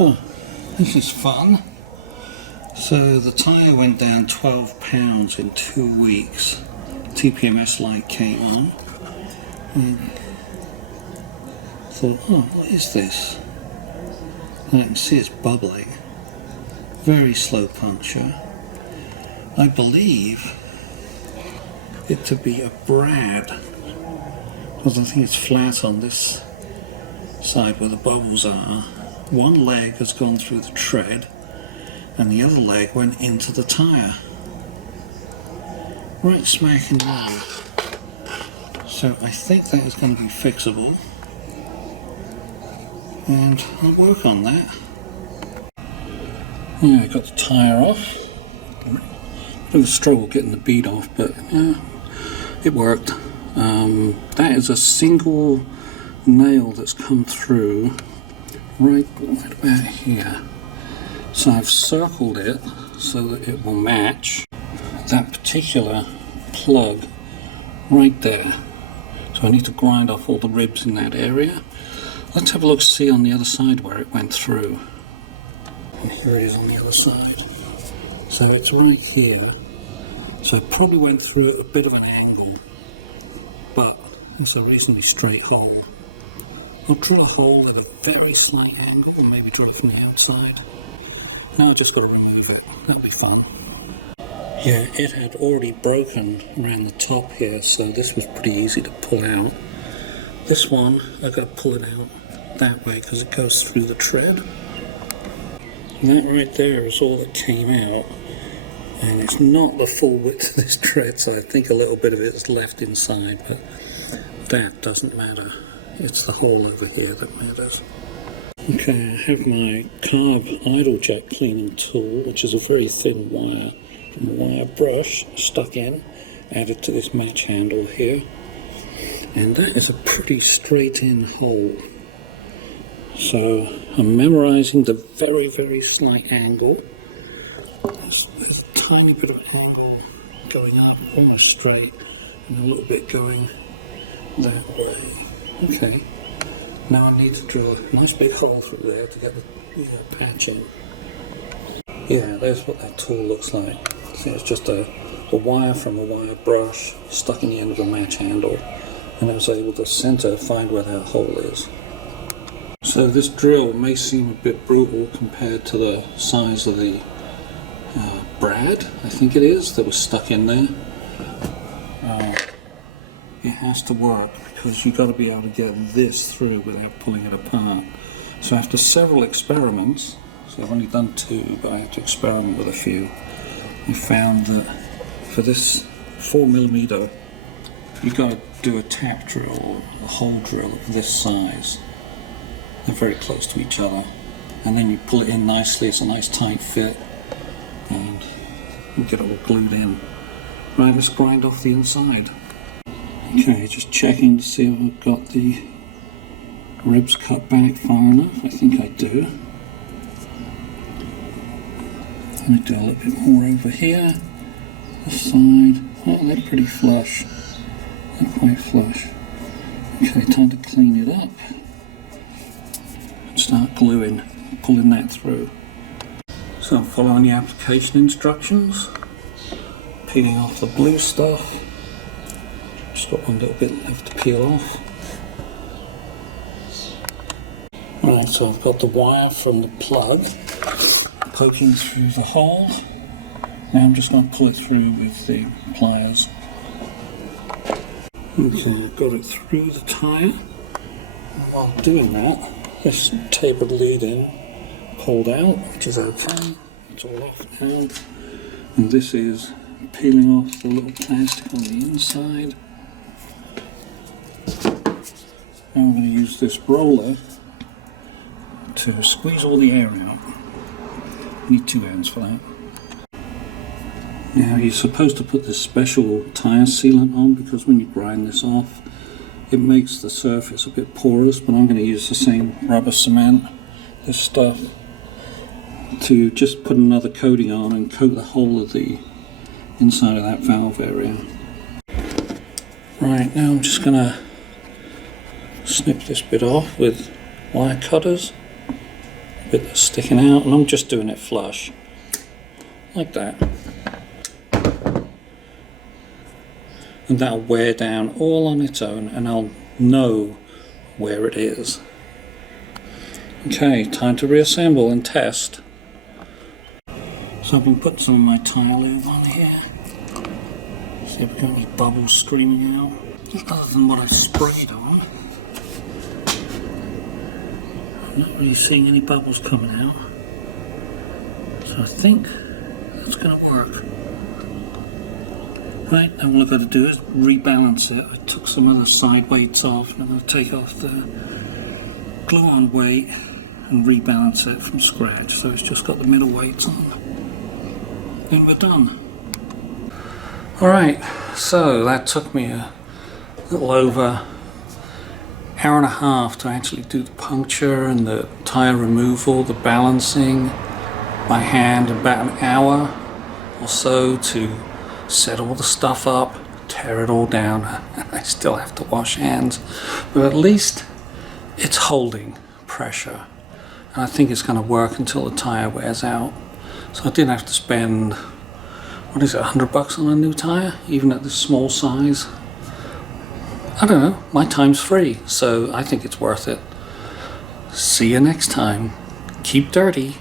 Oh, this is fun. So the tyre went down 12 pounds in 2 weeks. TPMS light came on. And thought, oh, what is this? And I can see it's bubbling. Very slow puncture. I believe it to be a brad, because I think it's flat on this side where the bubbles are. One leg has gone through the tread and the other leg went into the tyre. Right smack in the middle. So I think that is going to be fixable, and I'll work on that. Yeah, I got the tyre off. Bit of a struggle getting the bead off, but it worked. That is a single nail that's come through right about here. So I've circled it so that it will match that particular plug right there. So I need to grind off all the ribs in that area. Let's have a look, see on the other side where it went through. And here it is on the other side. So it's right here. So it probably went through at a bit of an angle, but it's a reasonably straight hole. I'll drill a hole at a very slight angle and maybe drill from the outside. Now I've just got to remove it. That'll be fun. Yeah, it had already broken around the top here, so this was pretty easy to pull out. This one, I've got to pull it out that way because it goes through the tread. And that right there is all that came out. And it's not the full width of this tread, so I think a little bit of it is left inside, but that doesn't matter. It's the hole over here that matters. Okay, I have my carb idle jack cleaning tool, which is a very thin wire from a wire brush stuck in, added to this match handle here. And that is a pretty straight in hole. So I'm memorizing the very, very slight angle. There's a tiny bit of angle going up, almost straight, and a little bit going that way. Okay, now I need to drill a nice big hole through there to get the patch in. Yeah, there's what that tool looks like. See, it's just a wire from a wire brush stuck in the end of a match handle, and I was able to find where that hole is. So this drill may seem a bit brutal compared to the size of the brad, I think it is, that was stuck in there. It has to work because you've got to be able to get this through without pulling it apart. So after several experiments, so I've only done 2, but I had to experiment with a few, I found that for this 4mm, you've got to do a tap drill or a hole drill of this size. They're very close to each other, and then you pull it in nicely. It's a nice tight fit, and you get it all glued in. Right, let's grind off the inside. Okay, just checking to see if I've got the ribs cut back far enough. I think I do. Let me do a little bit more over here. This side. Oh, they're pretty flush. They're quite flush. Okay, time to clean it up. Start gluing, pulling that through. So I'm following the application instructions, peeling off the blue stuff. Just got one little bit left to peel off. Right, so I've got the wire from the plug poking through the hole. Now I'm just going to pull it through with the pliers. Okay, I've got it through the tyre. And while doing that, this tapered lead in pulled out, which is okay. It's all off now. And this is peeling off the little plastic on the inside. Now I'm going to use this roller to squeeze all the air out. Need 2 hands for that. Now you're supposed to put this special tyre sealant on because when you grind this off, it makes the surface a bit porous, but I'm going to use the same rubber cement, this stuff, to just put another coating on and coat the whole of the inside of that valve area. Right, now I'm just going to snip this bit off with wire cutters. bit that's sticking out, and I'm just doing it flush like that, and that'll wear down all on its own, and I'll know where it is. Okay, time to reassemble and test. So I've been putting some of my tire lube on here. See if we've got any bubbles streaming out. Just other than what I've sprayed on, I'm not really seeing any bubbles coming out. So I think that's going to work. Right, now all I've got to do is rebalance it. I took some of the side weights off, and I'm going to take off the glue-on weight and rebalance it from scratch, so it's just got the middle weights on. And we're done. Alright, so that took me a little over an hour and a half to actually do the puncture and the tire removal, the balancing by hand, about an hour or so to set all the stuff up, tear it all down. I still have to wash hands, but at least it's holding pressure, and I think it's going to work until the tire wears out. So I didn't have to spend, what is it, $100 on a new tire, even at this small size. I don't know, my time's free, so I think it's worth it. See you next time. Keep dirty.